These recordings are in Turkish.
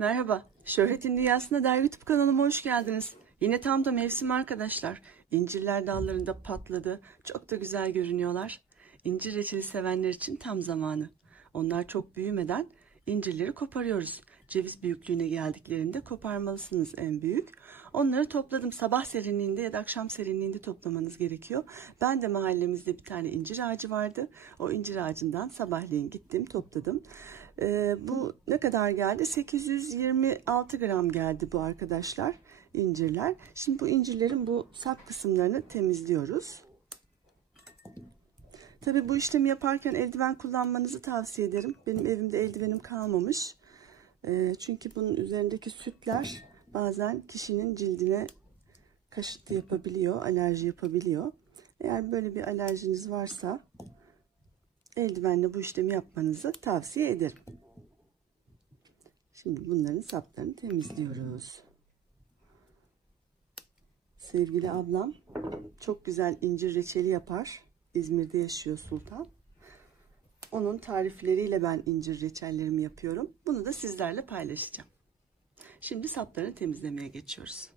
Merhaba, Şöhretin Dünyası'na dair YouTube kanalıma hoş geldiniz. Yine tam da mevsim arkadaşlar. İncirler dallarında patladı. Çok da güzel görünüyorlar. İncir reçeli sevenler için tam zamanı. Onlar çok büyümeden incirleri koparıyoruz. Ceviz büyüklüğüne geldiklerinde koparmalısınız en büyük. Onları topladım. Sabah serinliğinde ya da akşam serinliğinde toplamanız gerekiyor. Ben de mahallemizde bir tane incir ağacı vardı. O incir ağacından sabahleyin gittim, topladım. Bu ne kadar geldi? 826 gram geldi bu arkadaşlar, incirler. Şimdi bu incirlerin bu sap kısımlarını temizliyoruz. Tabii bu işlemi yaparken eldiven kullanmanızı tavsiye ederim. Benim evimde eldivenim kalmamış. Çünkü bunun üzerindeki sütler bazen kişinin cildine kaşıntı yapabiliyor, alerji yapabiliyor. Eğer böyle bir alerjiniz varsa eldivenle bu işlemi yapmanızı tavsiye ederim. Şimdi bunların saplarını temizliyoruz. Sevgili ablam çok güzel incir reçeli yapar. İzmir'de yaşıyor Sultan. Onun tarifleriyle ben incir reçellerimi yapıyorum. Bunu da sizlerle paylaşacağım. Şimdi saplarını temizlemeye geçiyoruz.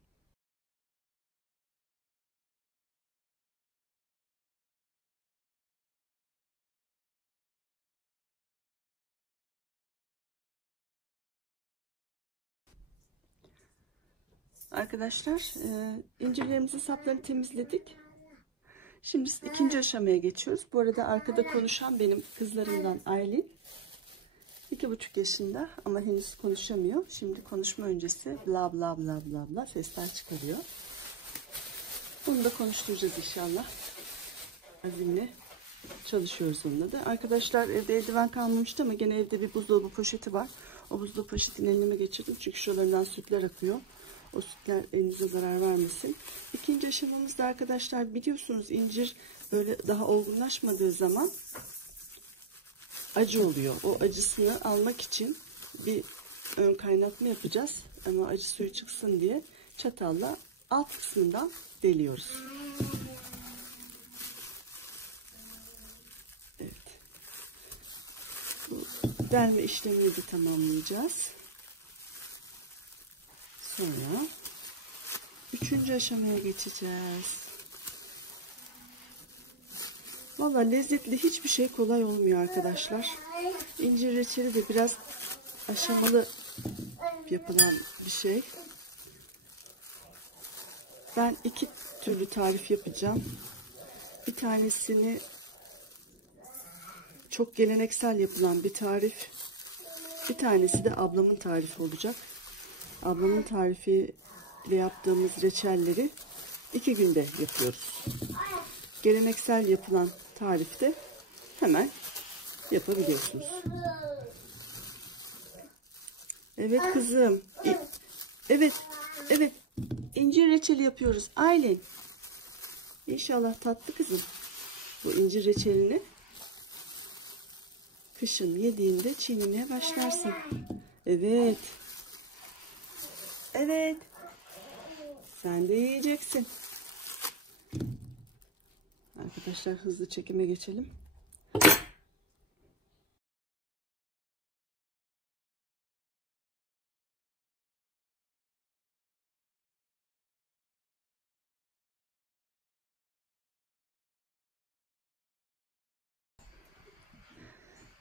Arkadaşlar, incirlerimizin saplarını temizledik. Şimdi ikinci aşamaya geçiyoruz. Bu arada arkada konuşan benim kızlarımdan Aylin. 2,5 yaşında ama henüz konuşamıyor. Şimdi konuşma öncesi bla bla bla bla bla sesler çıkarıyor. Bunu da konuşturacağız inşallah. Azimle çalışıyoruz onunla da. Arkadaşlar evde eldiven kalmamıştı ama gene evde bir buzdolabı poşeti var. O buzdolabı poşetini elime geçirdim çünkü şuralarından sütler akıyor. O sütler elinize zarar vermesin. İkinci aşamamızda arkadaşlar biliyorsunuz incir böyle daha olgunlaşmadığı zaman acı oluyor. O acısını almak için bir ön kaynatma yapacağız. Ama acı suyu çıksın diye çatalla alt kısmından deliyoruz. Evet. Bu delme işlemini de tamamlayacağız. Sonra üçüncü aşamaya geçeceğiz. Vallahi lezzetli hiçbir şey kolay olmuyor arkadaşlar. İncir reçeli de biraz aşamalı yapılan bir şey. Ben iki türlü tarif yapacağım. Bir tanesini çok geleneksel yapılan bir tarif. Bir tanesi de ablamın tarifi olacak. Ablamın tarifiyle yaptığımız reçelleri 2 günde yapıyoruz. Geleneksel yapılan tarifte hemen yapabiliyorsunuz. Evet kızım. Evet. İncir reçeli yapıyoruz. Aylin. İnşallah tatlı kızım. Bu incir reçelini kışın yediğinde çiğnemeye başlarsın. Evet. Evet. Sen de yiyeceksin. Arkadaşlar hızlı çekime geçelim.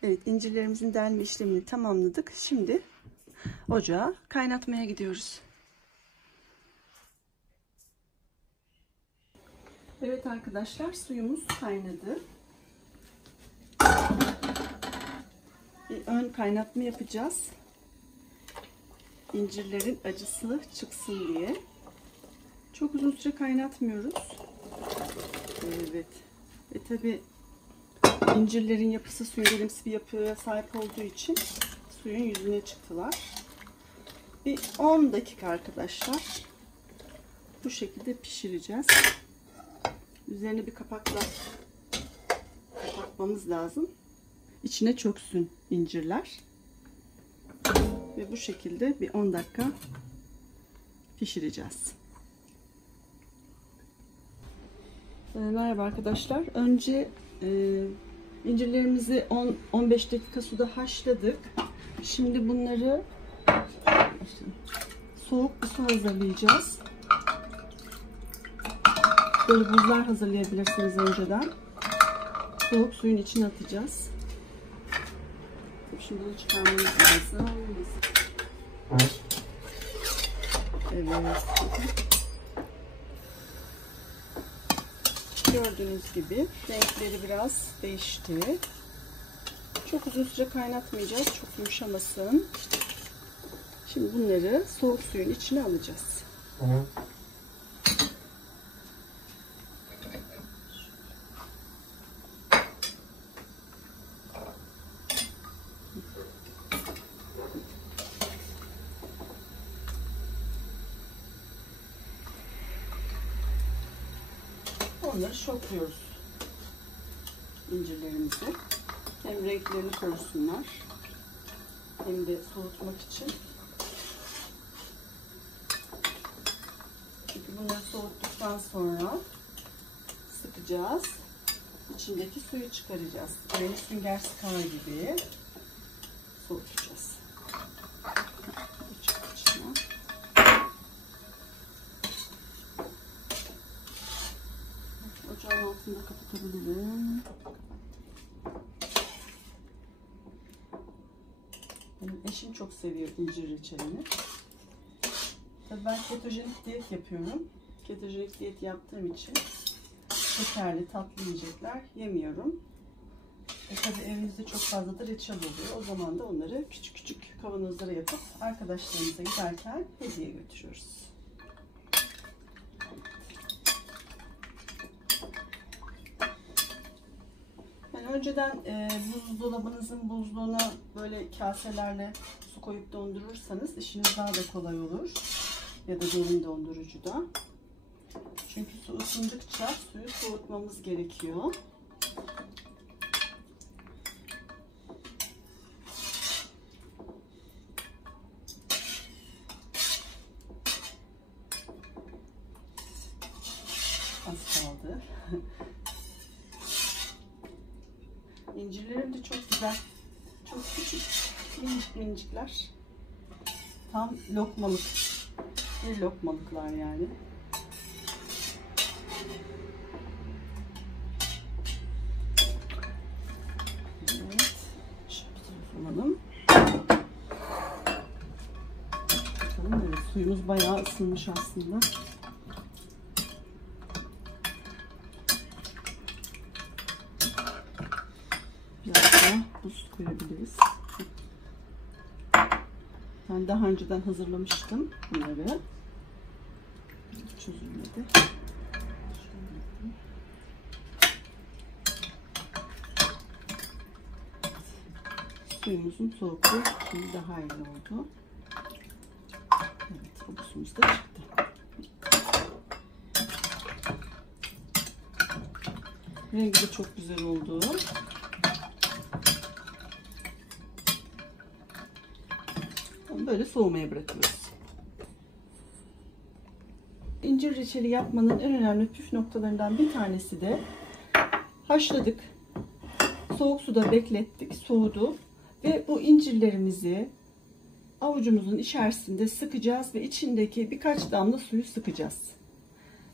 Evet, incirlerimizin delme işlemini tamamladık. Şimdi ocağa kaynatmaya gidiyoruz. Evet arkadaşlar, suyumuz kaynadı. Bir ön kaynatma yapacağız. İncirlerin acısı çıksın diye. Çok uzun süre kaynatmıyoruz. Evet. Tabi incirlerin yapısı süngerimsi bir yapıya sahip olduğu için suyun yüzüne çıktılar. Bir 10 dakika arkadaşlar bu şekilde pişireceğiz. Üzerine bir kapakla kapatmamız lazım. İçine çöksün incirler. Ve bu şekilde bir 10 dakika pişireceğiz. Merhaba arkadaşlar. Önce incirlerimizi 10-15 dakika suda haşladık. Şimdi bunları İşte soğuk bir su hazırlayacağız. Böyle buzlar hazırlayabilirsiniz önceden. Soğuk suyun içine atacağız. Şimdi bunu çıkarmamız lazım. Evet. Gördüğünüz gibi renkleri biraz değişti. Çok uzun süre kaynatmayacağız. Çok yumuşamasın. Şimdi bunları soğuk suyun içine alacağız. Onları şokluyoruz. İncirlerimizi. Hem renklerini korusunlar, hem de soğutmak için. Çünkü bunları soğuttuktan sonra sıkacağız. İçindeki suyu çıkaracağız. Aynı sünger sıkar gibi soğutacağız. Ocağın altında kapatabilirim. Benim eşim çok seviyor incir reçelini. Tabii ben ketojenik diyet yapıyorum. Ketojenik diyet yaptığım için şekerli, tatlı yiyecekler yemiyorum. Tabii evinizde çok fazla da reçel oluyor. O zaman da onları küçük küçük kavanozlara yapıp arkadaşlarımıza giderken hediye götürüyoruz. Yani önceden buzdolabınızın buzluğuna böyle kaselerle su koyup dondurursanız işiniz daha da kolay olur. Ya da derin dondurucuda. Çünkü su ısındıkça suyu soğutmamız gerekiyor. Az kaldı. İncirlerim de çok güzel. Çok küçük, minicik minicikler. Tam lokmalık. Bir lokmalıklar yani. Evet. Şimdi alalım. Bakalım, evet, suyumuz bayağı ısınmış aslında. Biraz daha buz koyabiliriz. Ben daha önceden hazırlamıştım bunları. Çözülmedi. Suyumuzun soğukluğu şimdi daha iyi oldu. Evet, obusumuz da çıktı. Rengi de çok güzel oldu. Böyle soğumaya bırakıyoruz. İncir reçeli yapmanın en önemli püf noktalarından bir tanesi de haşladık. Soğuk suda beklettik, soğudu ve bu incirlerimizi avucumuzun içerisinde sıkacağız ve içindeki birkaç damla suyu sıkacağız.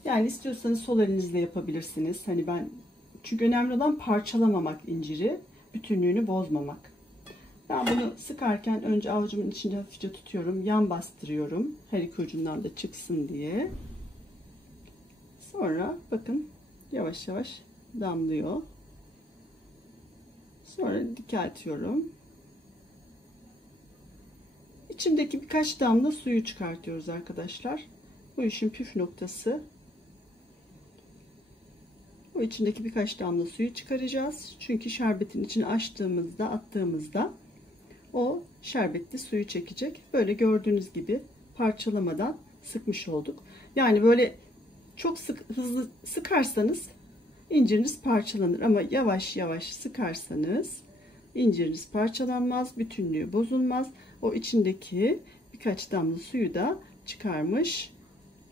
Yani istiyorsanız sol elinizle yapabilirsiniz. Çünkü önemli olan parçalamamak inciri, bütünlüğünü bozmamak. Ben bunu sıkarken önce avucumun içinde hafifçe tutuyorum, yan bastırıyorum her iki ucundan da çıksın diye. Sonra bakın yavaş yavaş damlıyor. Sonra dikeltiyorum. İçindeki birkaç damla suyu çıkartıyoruz arkadaşlar. Bu işin püf noktası. Bu içindeki birkaç damla suyu çıkaracağız. Çünkü şerbetin içine açtığımızda, attığımızda o şerbetli suyu çekecek. Böyle gördüğünüz gibi parçalamadan sıkmış olduk. Yani böyle çok hızlı sıkarsanız inciriniz parçalanır ama yavaş yavaş sıkarsanız inciriniz parçalanmaz, bütünlüğü bozulmaz. O içindeki birkaç damla suyu da çıkarmış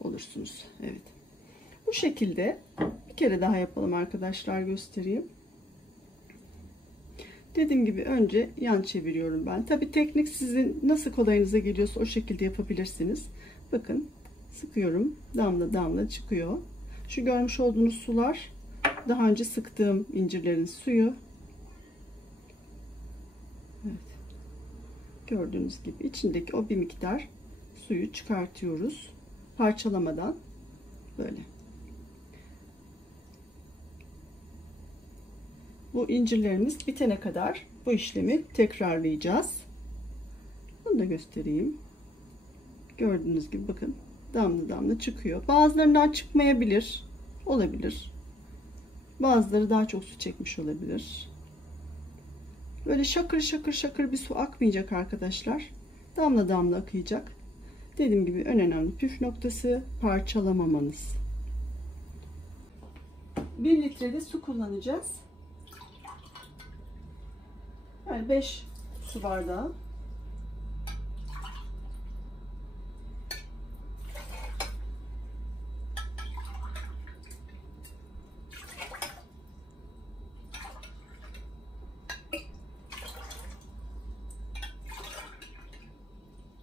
olursunuz. Evet. Bu şekilde bir kere daha yapalım arkadaşlar, göstereyim. Dediğim gibi önce yan çeviriyorum ben. Tabi teknik sizin nasıl kolayınıza geliyorsa o şekilde yapabilirsiniz. Bakın sıkıyorum. Damla damla çıkıyor. Şu görmüş olduğunuz sular daha önce sıktığım incirlerin suyu. Evet. Gördüğünüz gibi içindeki o bir miktar suyu çıkartıyoruz. Parçalamadan böyle. Bu incirlerimiz bitene kadar bu işlemi tekrarlayacağız. Bunu da göstereyim. Gördüğünüz gibi bakın damla damla çıkıyor. Bazılarından çıkmayabilir. Olabilir. Bazıları daha çok su çekmiş olabilir. Böyle şakır şakır şakır bir su akmayacak arkadaşlar. Damla damla akacak. Dediğim gibi en önemli püf noktası parçalamamanız. 1 litre de su kullanacağız. Yani 5 su bardağı.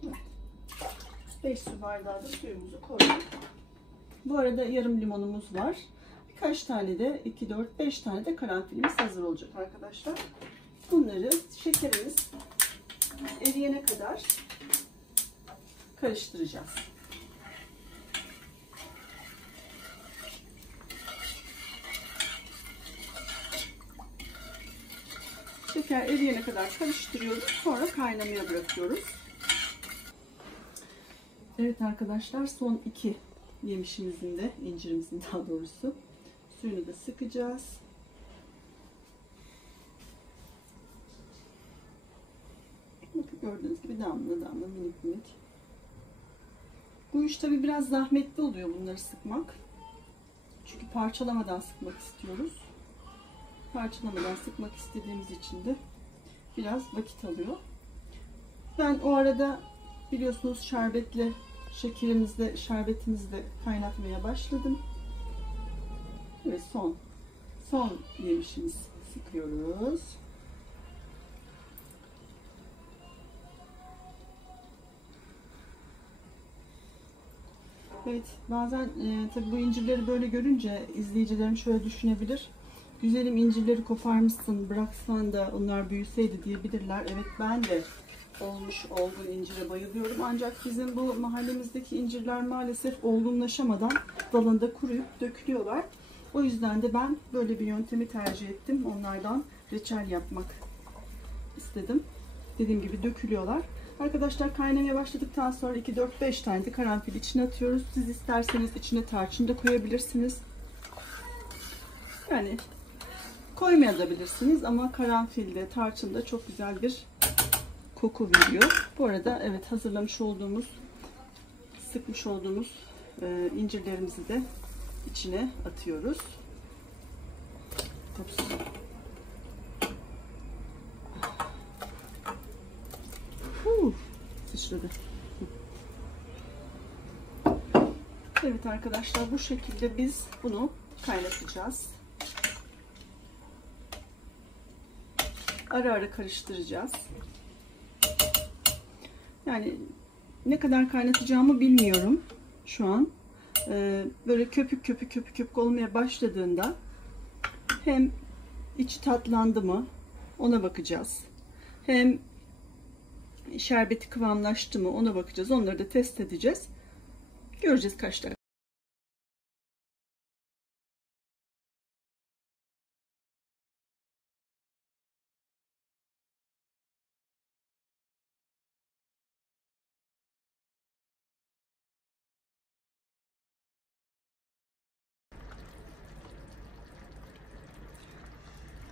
Evet. 5 su bardağı da suyumuzu koyduk. Bu arada yarım limonumuz var. Birkaç tane de 2, 4, 5 tane de karanfilimiz hazır olacak arkadaşlar. Bunları şekerimiz eriyene kadar karıştıracağız. Şeker eriyene kadar karıştırıyoruz. Sonra kaynamaya bırakıyoruz. Evet arkadaşlar, son 2 yemişimizin de, incirimizin daha doğrusu, suyunu da sıkacağız. Bakın gördüğünüz gibi damla damla, minik minik. Bu iş tabi biraz zahmetli oluyor bunları sıkmak. Çünkü parçalamadan sıkmak istiyoruz. Parçalamadan sıkmak istediğimiz için de biraz vakit alıyor. Ben o arada biliyorsunuz şerbetli şerbetimizi de kaynatmaya başladım. Ve son yemişimizi sıkıyoruz. Evet, bazen tabii bu incirleri böyle görünce izleyicilerim şöyle düşünebilir. Güzelim, incirleri koparmışsın, bıraksan da onlar büyüseydi diyebilirler. Evet, ben de olmuş olgun incire bayılıyorum. Ancak bizim bu mahallemizdeki incirler maalesef olgunlaşamadan dalında kuruyup dökülüyorlar. O yüzden de ben böyle bir yöntemi tercih ettim. Onlardan reçel yapmak istedim. Dediğim gibi dökülüyorlar. Arkadaşlar, kaynamaya başladıktan sonra 2, 4, 5 tane de karanfil içine atıyoruz. Siz isterseniz içine tarçın da koyabilirsiniz. Yani koymayabilirsiniz ama karanfil de tarçın da çok güzel bir koku veriyor. Bu arada evet, hazırlamış olduğumuz, sıkmış olduğumuz incirlerimizi de içine atıyoruz. Ups. Sıçradı. Evet arkadaşlar, bu şekilde biz bunu kaynatacağız. Ara ara karıştıracağız. Yani ne kadar kaynatacağımı bilmiyorum şu an. Böyle köpük köpük olmaya başladığında hem içi tatlandı mı ona bakacağız. Hem şerbeti kıvamlaştı mı ona bakacağız. Onları da test edeceğiz. Göreceğiz kaç dakika.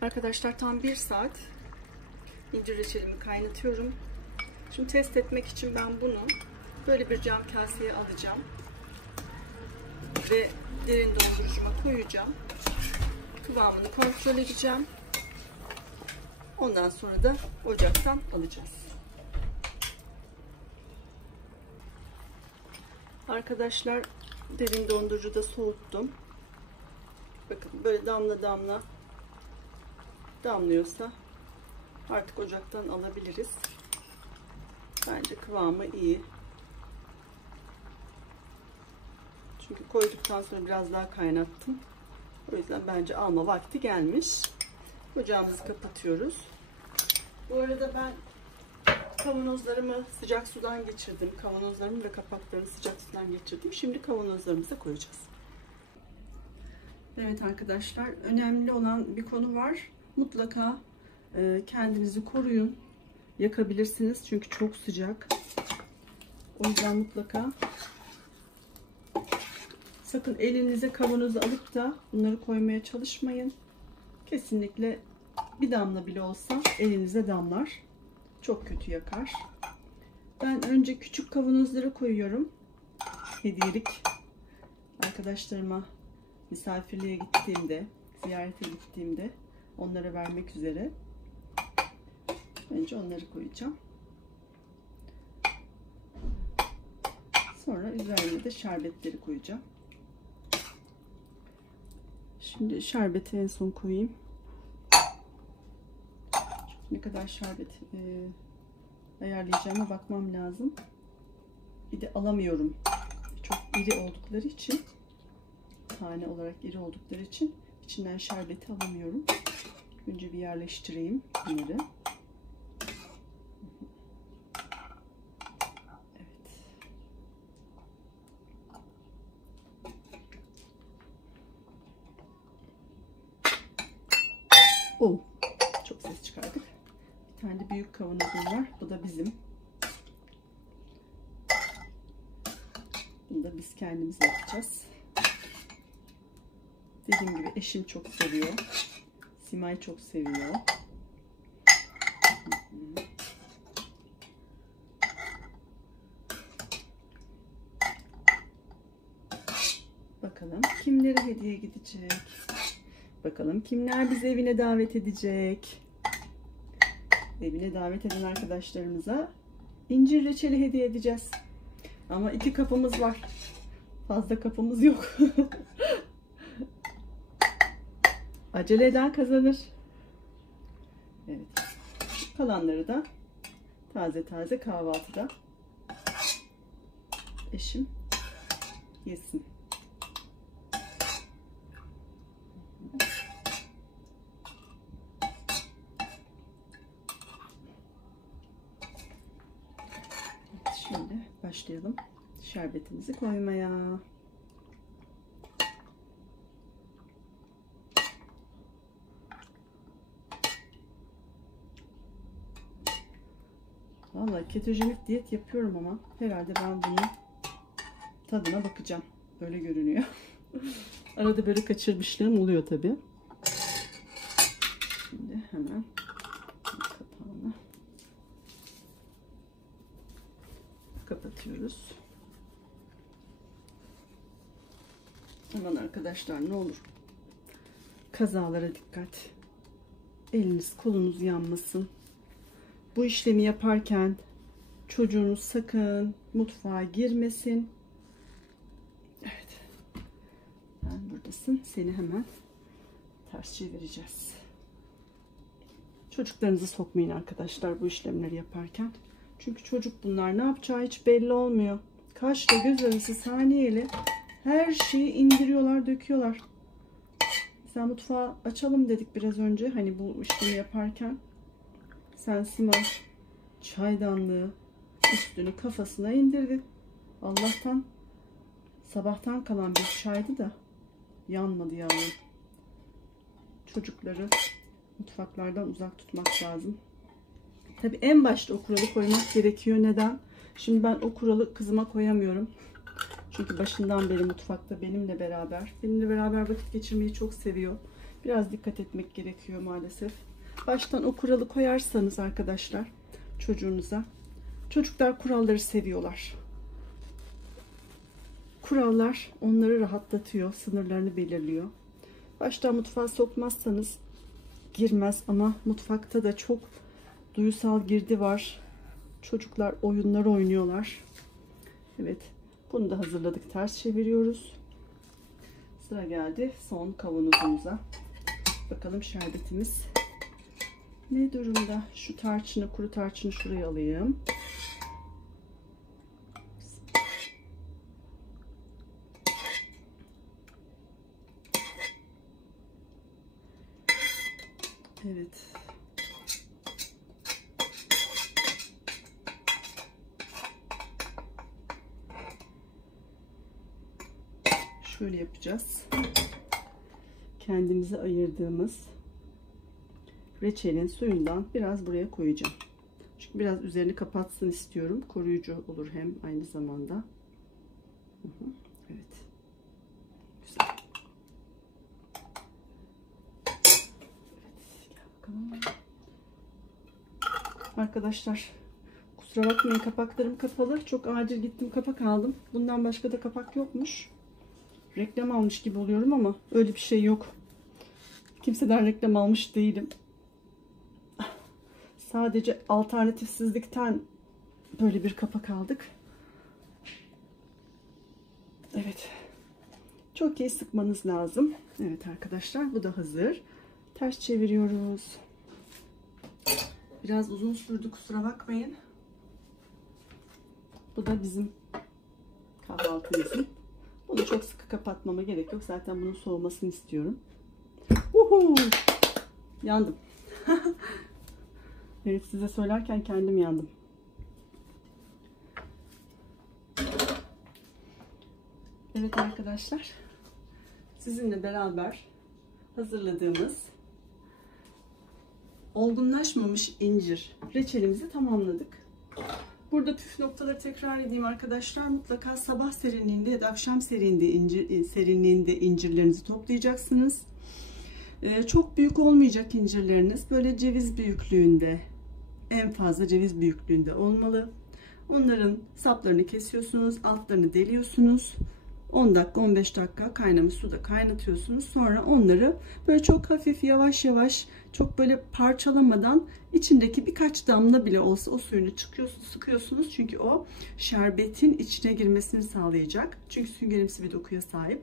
Arkadaşlar, tam 1 saat incir reçelimi kaynatıyorum. Şimdi test etmek için ben bunu böyle bir cam kaseye alacağım ve derin dondurucuma koyacağım. Kıvamını kontrol edeceğim. Ondan sonra da ocaktan alacağız. Arkadaşlar, derin dondurucuda soğuttum. Bakın böyle damla damla damlıyorsa Artık ocaktan alabiliriz. Bence kıvamı iyi. Çünkü koyduktan sonra biraz daha kaynattım. O yüzden bence alma vakti gelmiş. Ocağımızı kapatıyoruz. Bu arada ben kavanozlarımı sıcak sudan geçirdim. Kavanozlarımı ve kapaklarını sıcak sudan geçirdim. Şimdi kavanozlarımıza koyacağız. Evet arkadaşlar, önemli olan bir konu var. Mutlaka kendinizi koruyun. Yakabilirsiniz çünkü çok sıcak. O yüzden mutlaka sakın elinize kavanozu alıp da bunları koymaya çalışmayın. Kesinlikle bir damla bile olsa elinize damlar. Çok kötü yakar. Ben önce küçük kavanozlara koyuyorum. Hediyelik arkadaşlarıma misafirliğe gittiğimde, ziyarete gittiğimde onlara vermek üzere. Önce onları koyacağım. Sonra üzerine de şerbetleri koyacağım. Şimdi şerbeti en son koyayım. Ne kadar şerbet ayarlayacağıma bakmam lazım. Bir de alamıyorum. Çok iri oldukları için, tane olarak iri oldukları için içinden şerbeti alamıyorum. Önce bir yerleştireyim bunları. Oh, çok ses çıkardık. Bir tane de büyük kavanozum var. Bu da bizim. Bunu da biz kendimiz yapacağız. Dediğim gibi eşim çok seviyor. Simay çok seviyor. Bakalım kimlere hediye gidecek? Bakalım kimler bizi evine davet edecek? Evine davet eden arkadaşlarımıza incir reçeli hediye edeceğiz. Ama 2 kapımız var. Fazla kapımız yok. Acele eden kazanır. Evet. Kalanları da taze taze kahvaltıda eşim yesin. Şimdi başlayalım şerbetimizi koymaya. Vallahi ketojenik diyet yapıyorum ama herhalde ben bunun tadına bakacağım. Öyle görünüyor. Arada böyle kaçırmışlığım oluyor tabii. Şimdi hemen kapağını kapatıyoruz. Aman arkadaşlar, ne olur kazalara dikkat. Eliniz kolunuz yanmasın. Bu işlemi yaparken çocuğunuz sakın mutfağa girmesin. Evet. Sen buradasın. Seni hemen ters çevireceğiz. Çocuklarınızı sokmayın arkadaşlar bu işlemleri yaparken. Çünkü çocuk bunlar, ne yapacağı hiç belli olmuyor. Kaşla göz arası saniyeli her şeyi indiriyorlar, döküyorlar. Mesela mutfağı açalım dedik biraz önce. Hani bu işlemi yaparken. Sen Simay çaydanlığı üstünü kafasına indirdi. Allah'tan sabahtan kalan bir çaydı da yanmadı yavrum. Çocukları mutfaklardan uzak tutmak lazım. Tabii en başta o kuralı koymak gerekiyor. Neden? Şimdi ben o kuralı kızıma koyamıyorum. Çünkü başından beri mutfakta benimle beraber vakit geçirmeyi çok seviyor. Biraz dikkat etmek gerekiyor maalesef. Baştan o kuralı koyarsanız arkadaşlar çocuğunuza, çocuklar kuralları seviyorlar. Kurallar onları rahatlatıyor, sınırlarını belirliyor. Baştan mutfağa sokmazsanız girmez, ama mutfakta da çok duysal girdi var. Çocuklar oyunlar oynuyorlar. Evet, bunu da hazırladık. Ters çeviriyoruz. Sıra geldi son kavanozumuza. Bakalım şerbetimiz Ne durumda? Şu tarçını, kuru tarçını şuraya alayım. Evet. Şöyle yapacağız. Kendimize ayırdığımız reçelin suyundan biraz buraya koyacağım. Çünkü biraz üzerini kapatsın istiyorum. Koruyucu olur hem aynı zamanda. Evet. Güzel. Arkadaşlar kusura bakmayın, kapaklarım kapalı. Çok acil gittim kapak aldım. Bundan başka da kapak yokmuş. Reklam almış gibi oluyorum ama öyle bir şey yok. Kimseden reklam almış değilim. Sadece alternatifsizlikten böyle bir kapak aldık. Evet. Çok iyi sıkmanız lazım. Evet arkadaşlar, bu da hazır. Ters çeviriyoruz. Biraz uzun sürdü, kusura bakmayın. Bu da bizim kahvaltımızın. Bunu çok sıkı kapatmama gerek yok. Zaten bunun soğumasını istiyorum. Uhu! Yandım. Evet, size söylerken kendim yandım. Evet arkadaşlar, sizinle beraber hazırladığımız olgunlaşmamış incir reçelimizi tamamladık. Burada püf noktaları tekrar edeyim arkadaşlar. Mutlaka sabah serinliğinde ya da akşam serinliğinde incirlerinizi toplayacaksınız. Çok büyük olmayacak incirleriniz. Böyle ceviz büyüklüğünde, en fazla ceviz büyüklüğünde olmalı. Onların saplarını kesiyorsunuz, altlarını deliyorsunuz. 10 dakika 15 dakika kaynamış suda kaynatıyorsunuz. Sonra onları böyle çok hafif yavaş yavaş, çok böyle parçalamadan içindeki birkaç damla bile olsa o suyunu sıkıyorsunuz. Çünkü o şerbetin içine girmesini sağlayacak. Çünkü süngerimsi bir dokuya sahip.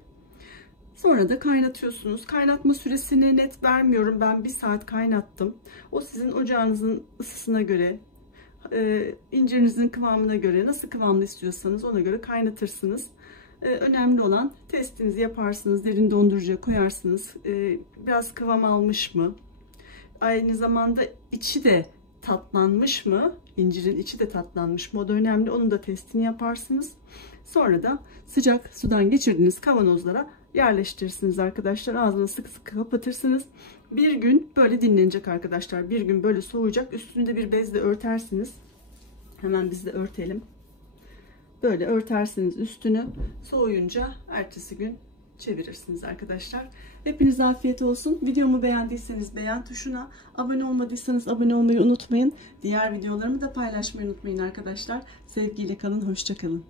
Sonra da kaynatıyorsunuz. Kaynatma süresini net vermiyorum. Ben 1 saat kaynattım. O sizin ocağınızın ısısına göre, incirinizin kıvamına göre, nasıl kıvamlı istiyorsanız ona göre kaynatırsınız. Önemli olan testinizi yaparsınız, derin dondurucuya koyarsınız. Biraz kıvam almış mı? Aynı zamanda içi de tatlanmış mı? İncirin içi de tatlanmış mı? O da önemli. Onun da testini yaparsınız. Sonra da sıcak sudan geçirdiğiniz kavanozlara yerleştirirsiniz arkadaşlar. Ağzını sık sık kapatırsınız. Bir gün böyle dinlenecek arkadaşlar. Bir gün böyle soğuyacak. Üstünde bir bezle örtersiniz. Hemen biz de örtelim. Böyle örtersiniz üstünü. Soğuyunca ertesi gün çevirirsiniz arkadaşlar. Hepinize afiyet olsun. Videomu beğendiyseniz beğen tuşuna, abone olmadıysanız abone olmayı unutmayın. Diğer videolarımı da paylaşmayı unutmayın arkadaşlar. Sevgiyle kalın, hoşça kalın.